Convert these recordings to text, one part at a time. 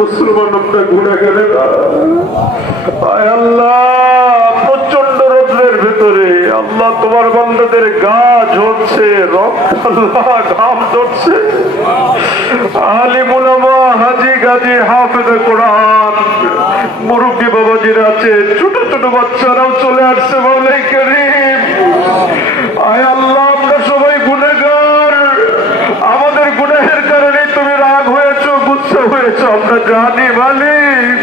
মুসলমান আমরা গুনাহগারেরা। আয় আল্লাহ, প্রচন্ড রোদ্রের ভেতরে আল্লাহ তোমার বান্দাদের গা ঝরছে, রক্ত আল্লাহ ঘাম ঝরছে। আলিম উলামা, হাজি গাজী, হাফেজে কোরআন, মুরব্বী বাবাজিরা আছে, ছোট ছোট বাচ্চারাও চলে আসছে। মাওলাই করিম, আয় আল্লাহ, আমরা সবাই গুনাহগার। আমাদের গুনাহের কারণে তুমি রাগ হয়েছো, গুচ্ছা হয়েছো, আমরা জানি। মালিক,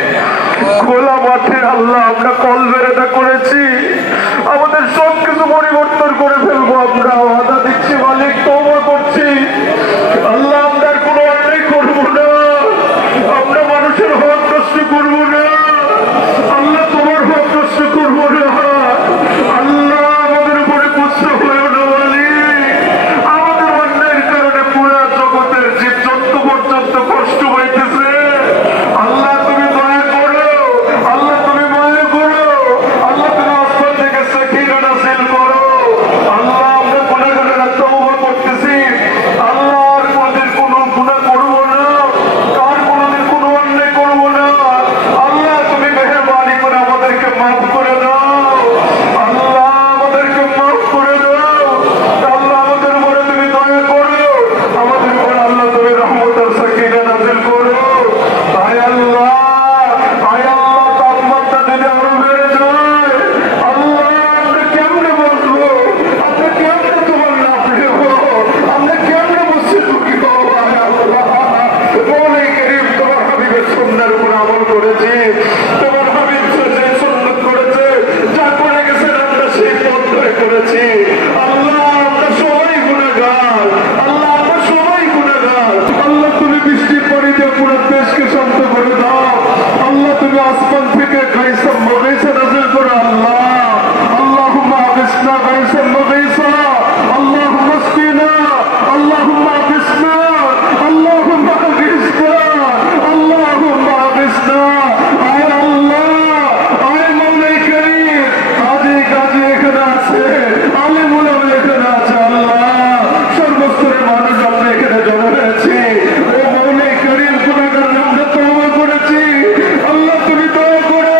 খোলা মাঠে আল্লাহ আমরা কলবের এটা করেছি, আমাদের সব কিছু পরিবর্তন করে ফেলবো। আমরা ওয়াদা দিচ্ছি মালিক, তওবা করছি আল্লাহ, আমরা আর কোনো অন্যায় করবো না, আমরা মানুষের হক নষ্ট করবো না আল্লাহ, তোমার হক নষ্ট করবো না আল্লাহ। আমাদের উপরে গুচ্ছা হয়েও না মালিক, আমাদের অন্যায়ের কারণে পুরা জগতের জীবজন্তু পর্যন্ত কষ্ট পাইতেছে। আল্লাহ তুমি দয়া করো, আল্লাহ তুমি মায়া করো, আল্লাহ তুমি আসমান থেকে সাকিনা নাযিল করো। আল্লাহ আমরা গুনাহগারেরা তওবা করতেছি আল্লাহ, আর কোনদিন কোনো গুনাহ করবো না, আর কোনদিন কোনো অন্যায় করবো না আল্লাহ। তুমি মেহেরবানি করে আমাদেরকে মাফ করে দাও আল্লাহ, আমাদেরকে মাফ করে দাও আল্লাহ। আমাদের উপরে তুমি দয়া করো, আমাদের উপরে আল্লাহ তুমি রহমতের সাকিনা নাযিল করো। আয় আল্লাহ, আয় আল্লাহ, তাপমাত্রা যদি আরো বেড়ে যায় আল্লাহ, আমরা কেমনে বসবো, আমরা কেমনে তোমার না প্রিয়, আমরা কেমনে বসে ঢুকি। আয় আল্লাহ, মাওলাই করিম, তোমার হাবিবের সুন্নাহর উপর আমল করেছি, তোমার হাবিব যে সুন্নাত করেছে, যা করে গেছেন আমরা সেই পথ ধরে করেছি আল্লাহ। আমরা সবাই গুনাহগার আল্লাহ, আমরা সবাই গুনাহগার আল্লাহ। তুমি বৃষ্টির পানি দিয়ে পুরো দেশকে শান্ত করে দাও আল্লাহ। তুমি আসমান থেকে গায়সাম মাগীসা নাযিল করো আল্লাহ। আল্লাহুম্মা আবিসনা গায়সাম মাগীসা, আল্লাহুম্মা আসকিনা, আল্লাহুম্মা আবিসনা, আল্লাহুম্মা আবিসনা, আল্লাহুম্মা আবিসনা। আয় আল্লাহ, আয় মাওলাই করিম, হাজি গাজী এখানে আছে, আলিম উলামা এখানে আছে আল্লাহ, সর্বস্তরের মানুষ আমরা এখানে জড়ো হয়েছি। ও মাওলাই করিম, গুনাহগার আমরা তওবা করেছি আল্লাহ, তুমি দয়া করো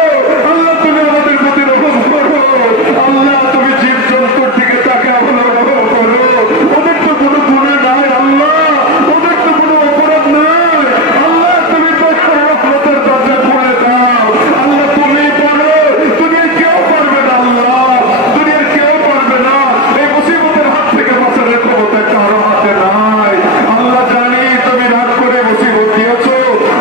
আল্লাহ, তুমি আমাদের প্রতি রহম করো আল্লাহ। তুমি জীবজন্তুর দিকে তাকে আমাদের রহম করো, ওদের তো কোনো গুনাহ নাই আল্লাহ, ওদের তো কোনো অপরাধ নাই আল্লাহ। তুমি তো রহমতের দরজা খুলে দাও আল্লাহ, তুমি বলো, দুনিয়ার কেউ পারবে না আল্লাহ, দুনিয়ার কেউ পারবে না। এই মুসিবতের হাত থেকে বাঁচানোর ক্ষমতা কারো হাতে নাই আল্লাহ। জানি তুমি রাগ করে মুসিবত দিয়েছো,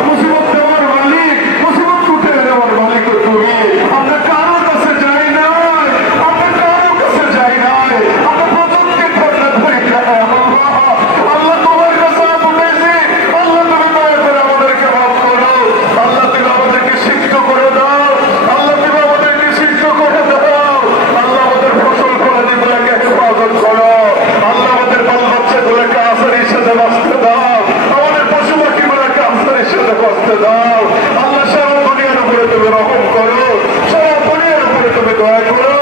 মুসিবত দেওয়ার মালিক, মুসিবত ছুটে দেওয়ার মালিক তুমি। আমরা কারোর কাছে যাই নাই, আমরা কারোর কাছে যাই নাই, আমরা প্রযুক্তির ধর্ণা ধরি নাই আল্লাহ। আল্লাহ তোমার কাছে উঠেছি আল্লাহ, তুমি দয়া করে আমাদেরকে মাফ করো আল্লাহ। তুমি আমাদেরকে সিদ্ধ করে দাও আল্লাহ, তুমি আমাদেরকে সিদ্ধ করে দাও আল্লাহ। আমাদের ফসল ফলাদিগুলোকে হেফাজত করো আল্লাহ, আমাদের বাল বাচ্চাগুলোকে আসারির সাথে বাঁচতে দাও, আমাদের পশু পাখিগুলোকে আসারির সাথে বাঁচতে দাও আল্লাহ। সারা দুনিয়ার উপরে তুমি রহম করো, সারা দুনিয়ার উপরে তুমি দয়া করো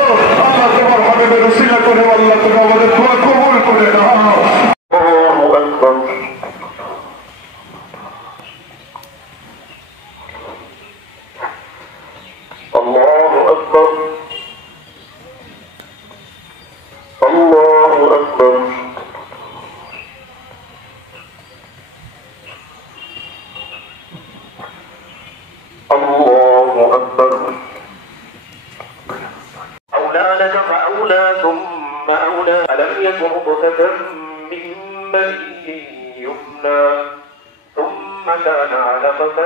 আল্লাহ। তোমার হাবিবের উসিলা করে আল্লাহ তুমি আমাদের দোয়া কবুল করে নাও। আল্লাহু আকবার, আল্লাহু আকবার, আল্লাহু আকবার, আল্লাহু আকবার। أولى لك فأولى ثم أولى، ألم يكن نطفة من مني يمنى ثم كان علقة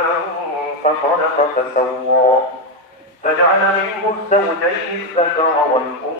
فخلق فسوى فجعل منه الزوجين الذكر والأنثى